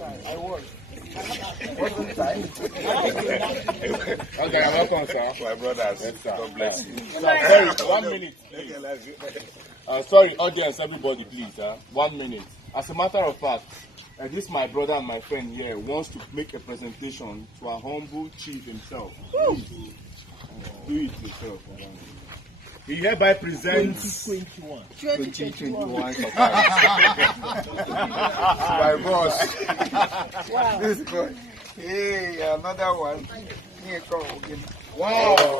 I was. Wasn't I? Okay, welcome, sir. My brothers, God bless you. Sorry, 1 minute, please. Sorry, audience, everybody, please. 1 minute. As a matter of fact, this my brother and my friend here wants to make a presentation to our humble chief himself. Please, do it yourself. He hereby presents 2021 My boss. Wow. This is good. Hey, another one. Here, come again. Wow. Wow.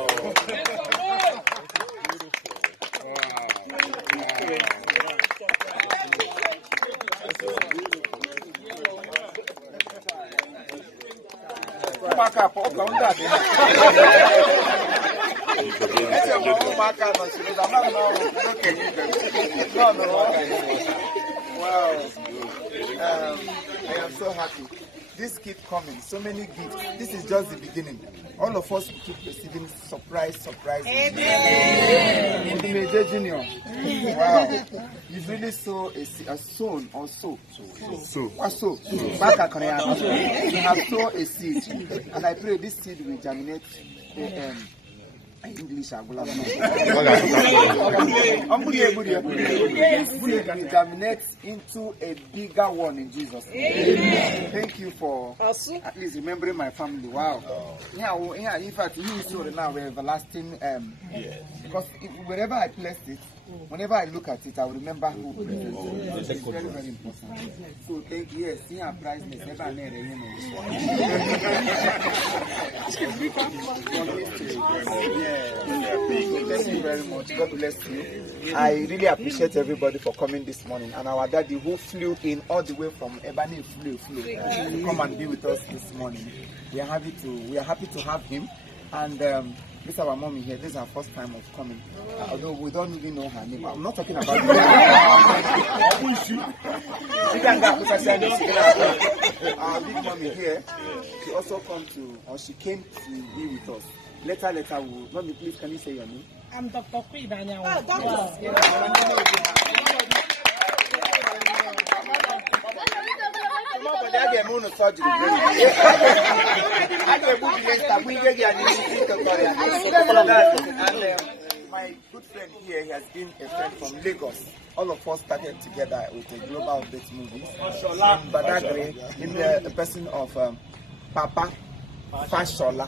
I am so happy. This keep coming. So many gifts. This is just the beginning. All of us keep receiving surprise. Amen. Junior. Wow. You really sow a sown or so. You have sown a seed. And I pray this seed will germinate. English germinate into a bigger one in Jesus' name. Thank you for at least remembering my family. Wow. Yeah, in fact, you saw now everlasting because wherever I place it, whenever I look at it, I will remember who presents it. It's very, very important. So thank you. Yes, see our priceless. Thank you very much. God bless you. I really appreciate everybody for coming this morning, and our daddy who flew in all the way from Ebony flew to come and be with us this morning. We are happy to have him, and this is our mommy here. This is our first time of coming, although we don't even know her name. I'm not talking about our big mommy here. She also she came to be with us. Later, mommy, please, can you say your name? I'm Dr. Daniel. I my good friend here, he has been a friend from Lagos. All of us started together with a global update movie in Badagry, in the person of Papa Fashola.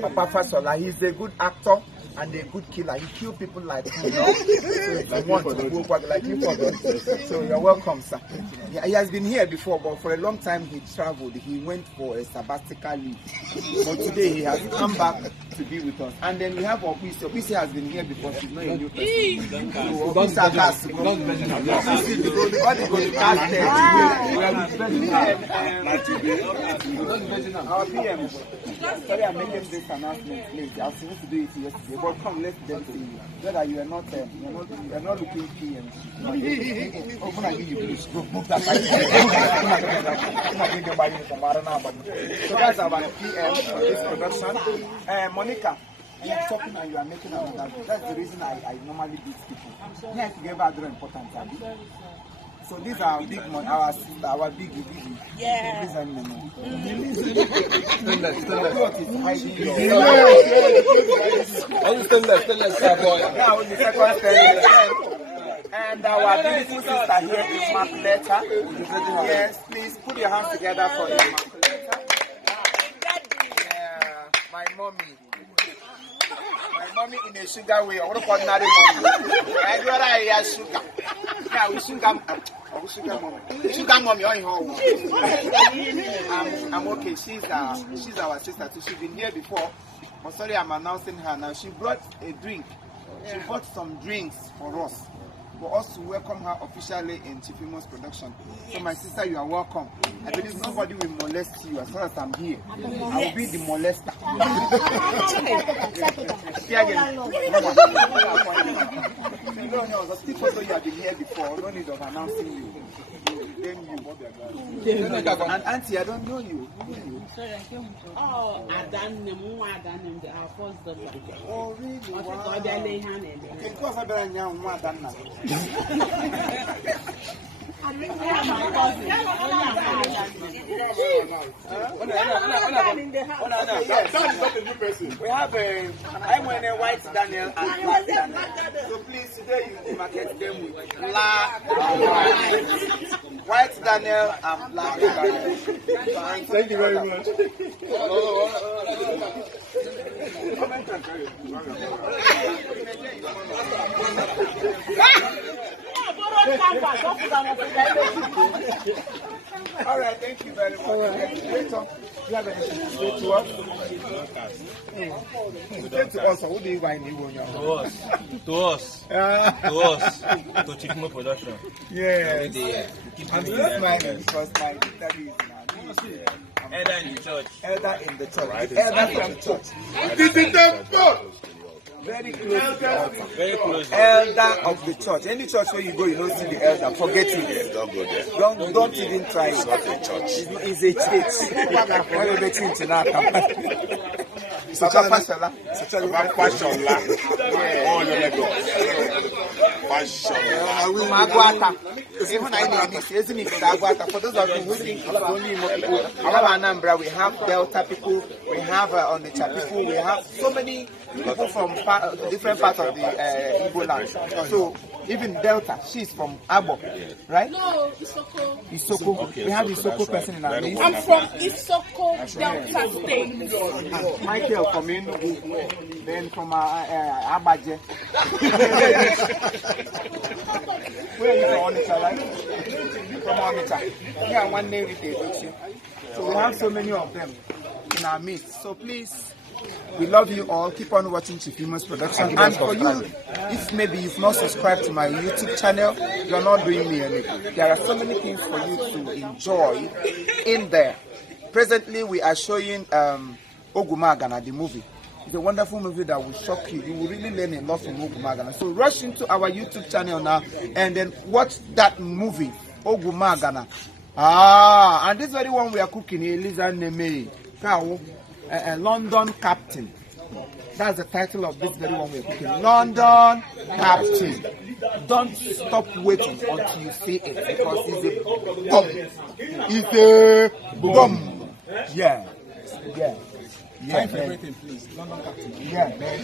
Papa Fashola, he's a good actor and a good killer. He kills people like you know. So so you're welcome, sir. He has been here before, but for a long time he traveled. He went for a sabbatical leave. But today he has come back to be with us. And then we have Opisi. Opisi has been here before. She's not a new person. Our PM. Sorry, I'm making this announcement late. I was supposed to do it yesterday, but come, let's them see you. Whether you are not looking PM. Open and give you please. Move that side. So that's our PM for this production. Monica, you're talking and you are making another. That's the reason I normally beat people. Yeah, together are important. So these are our big money, our sister, our biggie. Yeah. These are the and our beautiful sister here is Marcoleta. Yes, please put your hands together for you, Marcoleta. Yeah, my mommy in a sugar way. What ordinary mommy? I do I sugar. Yeah, we sugar mommy. I'm okay. She's our sister too. She's been here before. But sorry, I'm announcing her now. She brought a drink. She bought some drinks for us. For us to welcome her officially in Chiefimo's production. So my sister, you are welcome. I believe nobody will molest you as far as I'm here. I will be the molester. No, the people you have been here before. No need of announcing you. And Auntie, I don't know you. Oh, I done our first daughter. Oh, really? Wow. Because I've been young, more than that. Yes. That is not a new person. We have I'm wearing a white Daniel and black Daniel. So please today you market them with black white Daniel and black Daniel. Thank you very much. All right, thank you very much. Later, you have anything to say to us? Say to us, what do you want in your To us. To Chiefimo production. Yes. I'm still smiling because my interview is now. Elder in the church. Elder in the church. Elder from church. This is the book. Very close to the altar. Very close. Elder of the church. Any church where you go, you don't see the elder. Forget it. Don't go there. Don't even try it. It's not a church. It's a church. What are they teaching now? Papa Pashala. Fashion la. Oh, no, Lagos. Fashion la. Aguata. Even I need it. Isn't it Aguata? For those of you who think it's only Imo people, we have Anambra, we have Delta people, we have Onitsha people, we have so many people from different parts of the Igbo land. So even Delta, she's from Abo, right? No, Isoko. Isoko. Okay, we have so Isoko person in our midst. I'm from Isoko, Delta State. Michael from Enugu, then from Abaje. Where are you from Onitsha, right? From Onitsha. Yeah, one day we did. So we have so many of them in our midst. So please, we love you all. Keep on watching Chiefimo's production. And for you, if maybe you've not subscribed to my YouTube channel, you're not doing me any. There are so many things for you to enjoy in there. Presently, we are showing Ogumagana, the movie. It's a wonderful movie that will shock you. You will really learn a lot from Ogumagana. So rush into our YouTube channel now and then watch that movie, Ogumagana. And this very one we are cooking, Eliza Neme, London Captain. That's the title of this very one we are cooking, London Captain. Don't stop waiting until you see it because it's a bomb. Yeah. My favorite thing, please. London Captain. Yeah, man.